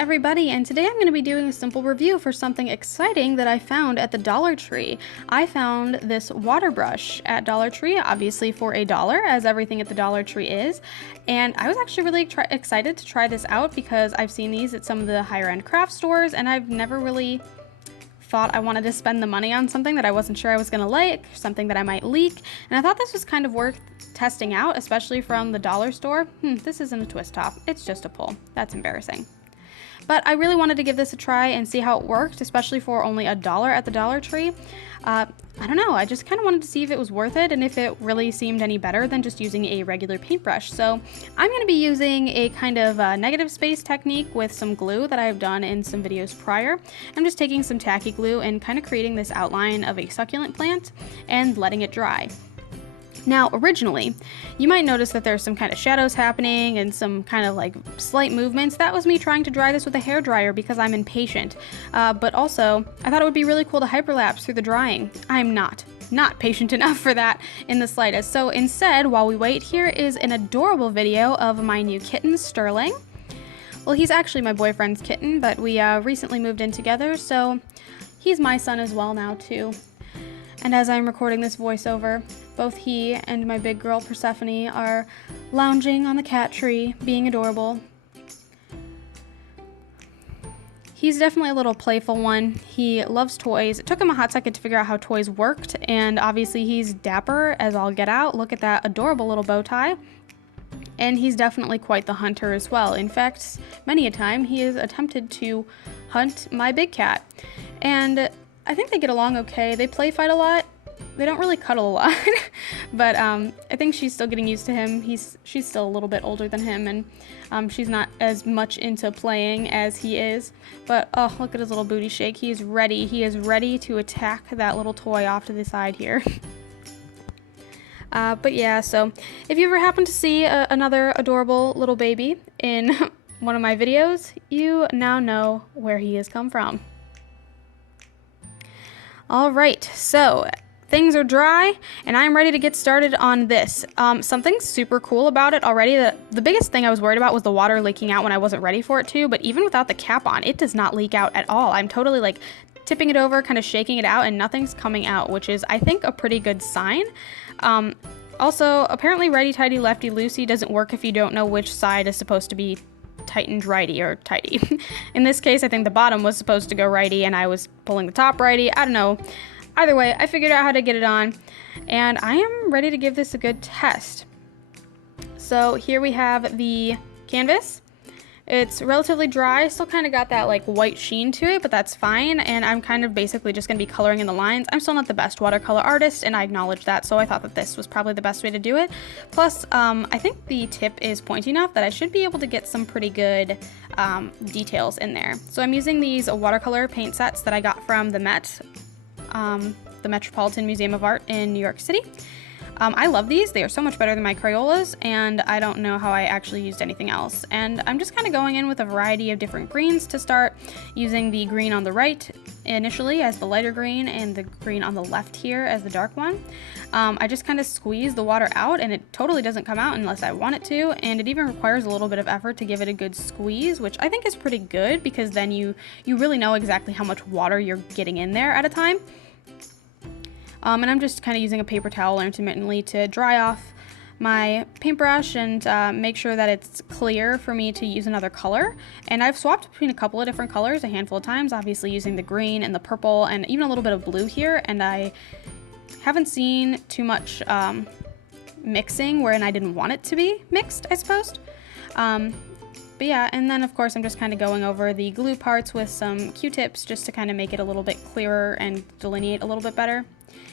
everybody, and today I'm going to be doing a simple review for something exciting that I found at the Dollar Tree. I found this water brush at Dollar Tree, obviously for $1, as everything at the Dollar Tree is, and I was actually really excited to try this out because I've seen these at some of the higher end craft stores and I've never really thought I wanted to spend the money on something that I wasn't sure I was going to like, something that I might leak, and I thought this was kind of worth testing out, especially from the dollar store. This isn't a twist top, it's just a pull. That's embarrassing. But I really wanted to give this a try and see how it worked, especially for only $1 at the Dollar Tree. I don't know, I just kind of wanted to see if it was worth it and if it really seemed any better than just using a regular paintbrush. So I'm going to be using a kind of negative space technique with some glue that I've done in some videos prior. I'm just taking some tacky glue and kind of creating this outline of a succulent plant and letting it dry. Now, originally, you might notice that there's some kind of shadows happening and some kind of like slight movements. That was me trying to dry this with a hairdryer because I'm impatient. But also, I thought it would be really cool to hyperlapse through the drying. I'm not patient enough for that in the slightest. So instead, while we wait, here is an adorable video of my new kitten, Sterling. Well, he's actually my boyfriend's kitten, but we recently moved in together, so he's my son as well now too. And as I'm recording this voiceover, both he and my big girl Persephone are lounging on the cat tree, being adorable. He's definitely a little playful one. He loves toys. It took him a hot second to figure out how toys worked, and obviously he's dapper as all get out. Look at that adorable little bow tie. And he's definitely quite the hunter as well. In fact, many a time he has attempted to hunt my big cat. And I think they get along okay. They play fight a lot. They don't really cuddle a lot, but I think she's still getting used to him. She's still a little bit older than him, and she's not as much into playing as he is. But oh, look at his little booty shake. He is ready. He is ready to attack that little toy off to the side here. But yeah, so if you ever happen to see another adorable little baby in one of my videos, you now know where he has come from. All right, so things are dry and I'm ready to get started on this. Something super cool about it already, the biggest thing I was worried about was the water leaking out when I wasn't ready for it to, but even without the cap on, it does not leak out at all. I'm totally like tipping it over, kind of shaking it out, and nothing's coming out, which is, I think, a pretty good sign. Also, apparently righty tighty lefty loosey doesn't work if you don't know which side is supposed to be tightened righty or tighty. In this case, I think the bottom was supposed to go righty and I was pulling the top righty. I don't know. Either way, I figured out how to get it on, and I am ready to give this a good test. So here we have the canvas. It's relatively dry, still kind of got that like white sheen to it, but that's fine, and I'm kind of basically just going to be coloring in the lines. I'm still not the best watercolor artist, and I acknowledge that, so I thought that this was probably the best way to do it. Plus, I think the tip is pointy enough that I should be able to get some pretty good details in there. So I'm using these watercolor paint sets that I got from the Met, the Metropolitan Museum of Art in New York City. I love these. They are so much better than my Crayolas, and I don't know how I actually used anything else. And I'm just kind of going in with a variety of different greens to start, using the green on the right initially as the lighter green and the green on the left here as the dark one. I just kind of squeeze the water out, and it totally doesn't come out unless I want it to, and it even requires a little bit of effort to give it a good squeeze, which I think is pretty good because then you really know exactly how much water you're getting in there at a time. And I'm just kind of using a paper towel intermittently to dry off my paintbrush and make sure that it's clear for me to use another color. And I've swapped between a couple of different colors a handful of times, obviously using the green and the purple and even a little bit of blue here, and I haven't seen too much mixing wherein I didn't want it to be mixed, I suppose. But yeah, and then of course I'm just kind of going over the glue parts with some Q-tips just to kind of make it a little bit clearer and delineate a little bit better,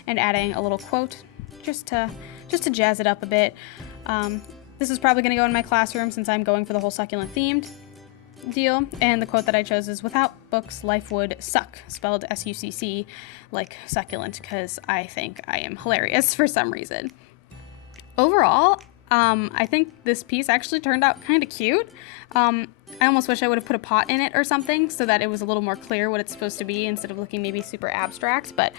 and adding a little quote just to jazz it up a bit. This is probably going to go in my classroom since I'm going for the whole succulent themed deal, and the quote that I chose is, "Without books, life would suck," spelled S-U-C-C, like succulent, because I think I am hilarious for some reason. Overall, I think this piece actually turned out kind of cute. I almost wish I would have put a pot in it or something so that it was a little more clear what it's supposed to be instead of looking maybe super abstract, but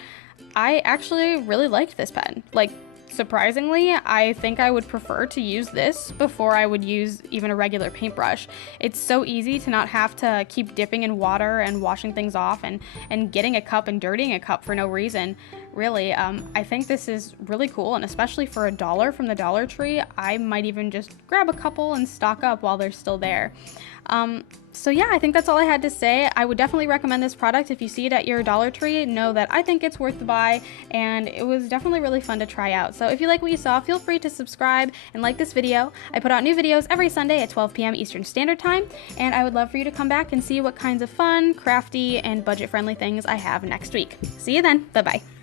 I actually really liked this pen. Like, surprisingly, I think I would prefer to use this before I would use even a regular paintbrush. It's so easy to not have to keep dipping in water and washing things off and getting a cup and dirtying a cup for no reason. Really, I think this is really cool, and especially for $1 from the Dollar Tree, I might even just grab a couple and stock up while they're still there. So yeah, I think that's all I had to say. I would definitely recommend this product. If you see it at your Dollar Tree, know that I think it's worth the buy, and it was definitely really fun to try out. So if you like what you saw, feel free to subscribe and like this video. I put out new videos every Sunday at 12 p.m. Eastern Standard Time, and I would love for you to come back and see what kinds of fun, crafty, and budget-friendly things I have next week. See you then. Bye-bye.